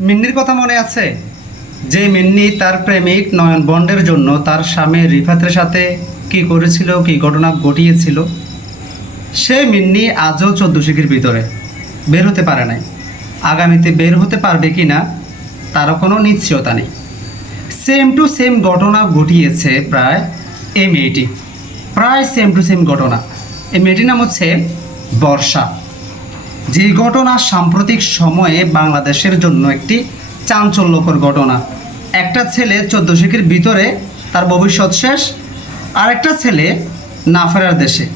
মিন্নির কথা মনে আছে? যে মিন্নি তার প্রেমিক নয়ন বন্ডের জন্য তার স্বামী রিফাতের সাথে কি করেছিল, কি ঘটনা ঘটিয়েছিল? সে মিন্নি আজও চোদ্দ শিখির ভিতরে। বের হতে পারে নাই। আগামীতে বের হতে পারবে কি না, তারও কোনো নিশ্চয়তা নেই। সেম টু সেম ঘটনা ঘটিয়েছে প্রায় এই মেয়েটি। প্রায় সেম টু সেম ঘটনা। এই মেয়েটির নাম হচ্ছে বর্ষা। যে ঘটনা সাম্প্রতিক সময়ে বাংলাদেশের জন্য একটি চাঞ্চল্যকর ঘটনা। একটা ছেলে চোদ্দ শিখের ভিতরে, তার ভবিষ্যৎ শেষ। আর একটা ছেলে না ফেরার দেশে।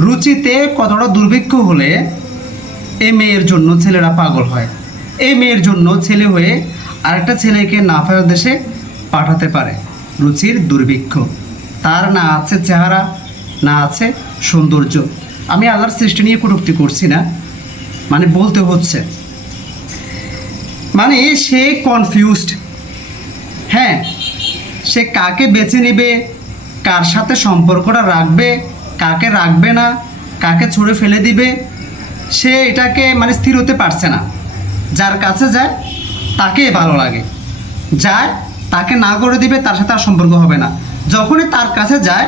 রুচিতে কতটা দুর্ভিক্ষ হলে এই মেয়ের জন্য ছেলেরা পাগল হয়। এই মেয়ের জন্য ছেলে হয়ে আরেকটা ছেলেকে না ফেরার দেশে পাঠাতে পারে। রুচির দুর্ভিক্ষ। তার না আছে চেহারা, না আছে সৌন্দর্য। আমি আল্লাহর সৃষ্টি নিয়ে কটুক্তি করছি না। মানে বলতে হচ্ছে। মানে সে কনফিউজড হ্যাঁ সে কাকে বেছে নেবে, কার সাথে সম্পর্কটা রাখবে, কাকে রাখবে না, কাকে ছুঁড়ে ফেলে দিবে, সে এটাকে মানে স্থির হতে পারছে না। যার কাছে যায়, তাকে ভালো লাগে। যায়, তাকে না করে দিবে, তার সাথে আর সম্পর্ক হবে না। যখনই তার কাছে যায়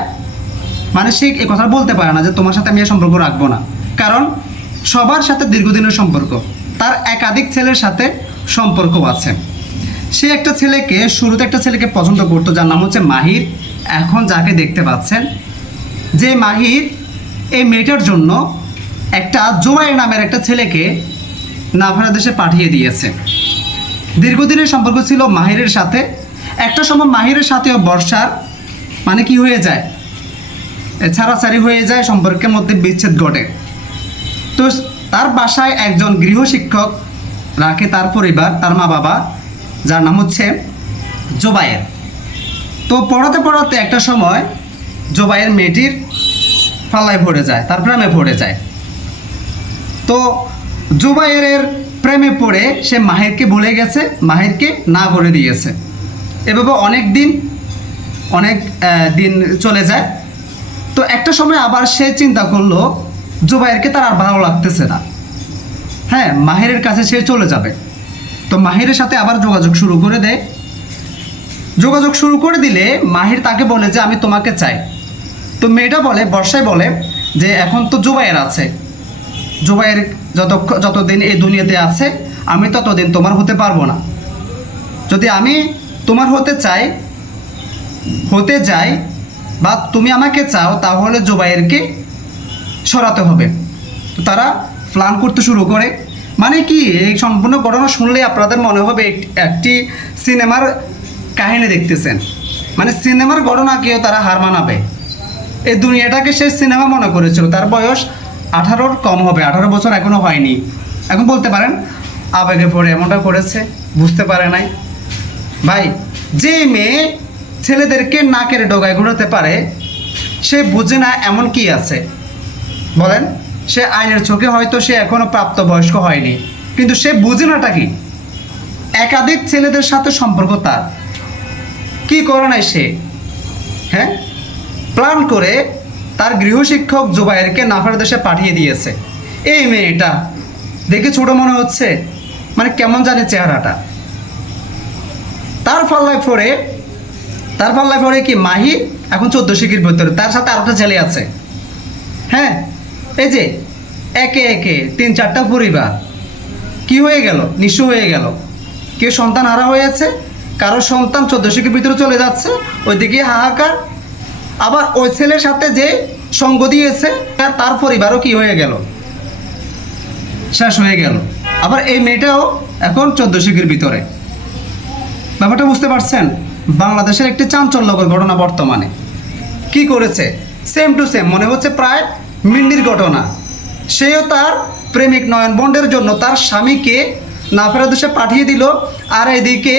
মানে সে এ কথা বলতে পারে না যে তোমার সাথে আমি সম্পর্ক রাখব না। কারণ সবার সাথে দীর্ঘদিনের সম্পর্ক। তার একাধিক ছেলের সাথে সম্পর্ক আছে। সে একটা ছেলেকে, শুরুতে একটা ছেলেকে পছন্দ করতো, যার নাম হচ্ছে মাহির। এখন যাকে দেখতে পাচ্ছেন, যে মাহির এই মেয়েটার জন্য একটা জোবাই নামের একটা ছেলেকে নাভারা দেশে পাঠিয়ে দিয়েছে। দীর্ঘদিনের সম্পর্ক ছিল মাহিরের সাথে। একটা সময় মাহিরের সাথেও বর্ষার মানে কি হয়ে যায়? ছাড়াছাড়ি হয়ে যায়, সম্পর্কের মধ্যে বিচ্ছেদ ঘটে। তো তার বাসায় একজন গৃহশিক্ষক রাখে তার পরিবার, তার মা বাবা, যার নাম হচ্ছে জোবায়ের। তো পড়াতে পড়াতে একটা সময় জোবায়ের মেয়েটির পাল্লায় পড়ে যায়, তার প্রেমে পড়ে যায়। তো জুবাইরের প্রেমে পড়ে সে মাহেরকে বলে গেছে, মাহেরকে না করে দিয়েছে। এভাবে অনেক দিন অনেক দিন চলে যায়। তো একটা সময় আবার সে চিন্তা করল জুবাইরকে তার আর ভালো লাগতেছে না। হ্যাঁ মাহেরের কাছে সে চলে যাবে। তো মাহিরের সাথে আবার যোগাযোগ শুরু করে দেয় যোগাযোগ শুরু করে দিলে মাহির তাকে বলে যে, আমি তোমাকে চাই। তো মেয়েটা বলে, বর্ষায় বলে যে, এখন তো জুবাইর আছে। জুবাইয়ের যত যতদিন এই দুনিয়াতে আছে, আমি ততদিন তোমার হতে পারব না। যদি আমি তোমার হতে চাই, হতে যাই বা তুমি আমাকে চাও, তাহলে জুবাইরকে সরাতে হবে। তো তারা প্ল্যান করতে শুরু করে। মানে কি, এই সম্পূর্ণ ঘটনা শুনলে আপনাদের মনে হবে একটি সিনেমার কাহিনী দেখতেছেন। মানে সিনেমার ঘটনাকেও তারা হার মানাবে। এই দুনিয়াটাকে সে সিনেমা মনে করেছিল। তার বয়স আঠারোর কম হবে। আঠারো বছর এখনও হয়নি। এখন বলতে পারেন, আবেগে পড়ে এমনটা করেছে, বুঝতে পারে নাই। ভাই যে মেয়ে ছেলেদেরকে নাকের ডোগায় ঘোরাতে পারে, সে বুঝে না এমন কি আছে। বলেন, সে আইনের চোখে হয়তো সে এখনও প্রাপ্তবয়স্ক হয়নি, কিন্তু সে বুঝে নাটা কি? একাধিক ছেলেদের সাথে সম্পর্ক তার। কি করে নাই সে? হ্যাঁ? প্ল্যান করে তার গৃহশিক্ষক জুবাইরকে নাফার দেশে পাঠিয়ে দিয়েছে। এই মেয়েটা, দেখে ছোট মনে হচ্ছে মানে কেমন জানে চেহারাটা। তার পাল্লায় পড়ে, তার পাল্লায় পড়ে কি মাহি? এখন চোদ্দ শিখির ভিতরে, তার সাথে আরেকটা ছেলে আছে। হ্যাঁ? এই যে, একে একে তিন চারটা পরিবার। কি হয়ে গেল? নিঃস্ব হয়ে গেল। কেউ সন্তান হারা হয়েছে কারও সন্তান চোদ্দ শিখির ভিতরে চলে যাচ্ছে, ওইদিকে হাহাকার। আবার ওই ছেলের সাথে যে সঙ্গ দিয়েছে, তার পরিবারও কি হয়ে গেল? শেষ হয়ে গেল। আবার এই মেয়েটাও এখন চোদ্দ শিখির ভিতরে। ব্যাপারটা বুঝতে পারছেন? বাংলাদেশের একটি চাঞ্চল্যকর ঘটনা বর্তমানে। কি করেছে? সেম টু সেম মনে হচ্ছে প্রায় মিন্ডির ঘটনা। সেও তার প্রেমিক নয়ন বন্ডের জন্য তার স্বামীকে নাফেরা দেশে পাঠিয়ে দিল, আর এদিকে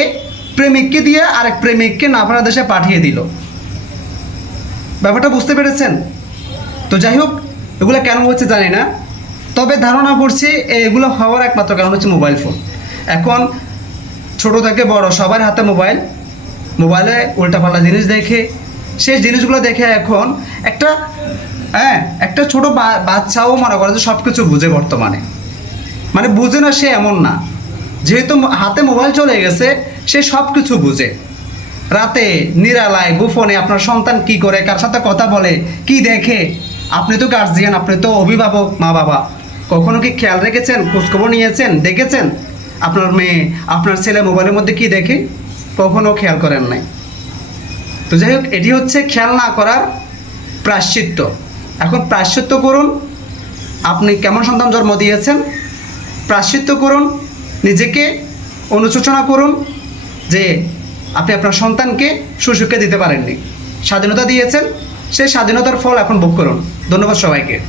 প্রেমিককে দিয়ে আরেক প্রেমিককে নাফেরা দেশে পাঠিয়ে দিল। ব্যাপারটা বুঝতে পেরেছেন? তো যাই হোক, এগুলো কেন হচ্ছে জানি না। তবে ধারণা করছি এগুলো হওয়ার একমাত্র কারণ হচ্ছে মোবাইল ফোন। এখন ছোট থেকে বড় সবার হাতে মোবাইল। মোবাইলে উল্টাপাল্টা জিনিস দেখে, সেই জিনিসগুলো দেখে এখন একটা হ্যাঁ একটা ছোট বাচ্চাও মনে করে যে সব কিছু বুঝে বর্তমানে। মানে বুঝে না সে এমন না। যেহেতু হাতে মোবাইল চলে গেছে, সে সব কিছু বুঝে। রাতে নিরালায়, গোপনে আপনার সন্তান কি করে, কার সাথে কথা বলে, কি দেখে? আপনি তো গার্জিয়ান আপনি তো অভিভাবক মা বাবা কখনো কি খেয়াল রেখেছেন? খোঁজখবর নিয়েছেন? দেখেছেন? আপনার মেয়ে, আপনার ছেলে মোবাইলের মধ্যে কি দেখে? কখনো খেয়াল করেন নাই। তো যাই হোক, এটি হচ্ছে খেয়াল না করার প্রাশ্চিত্য এখন প্রাশ্চিত্য করুন। আপনি কেমন সন্তান জন্ম দিয়েছেন? প্রাশ্চিত্য করুন। নিজেকে অনুশোচনা করুন যে আপনি আপনার সন্তানকে সুশিক্ষা দিতে পারেননি। স্বাধীনতা দিয়েছেন, সেই স্বাধীনতার ফল এখন ভোগ করুন। ধন্যবাদ সবাইকে।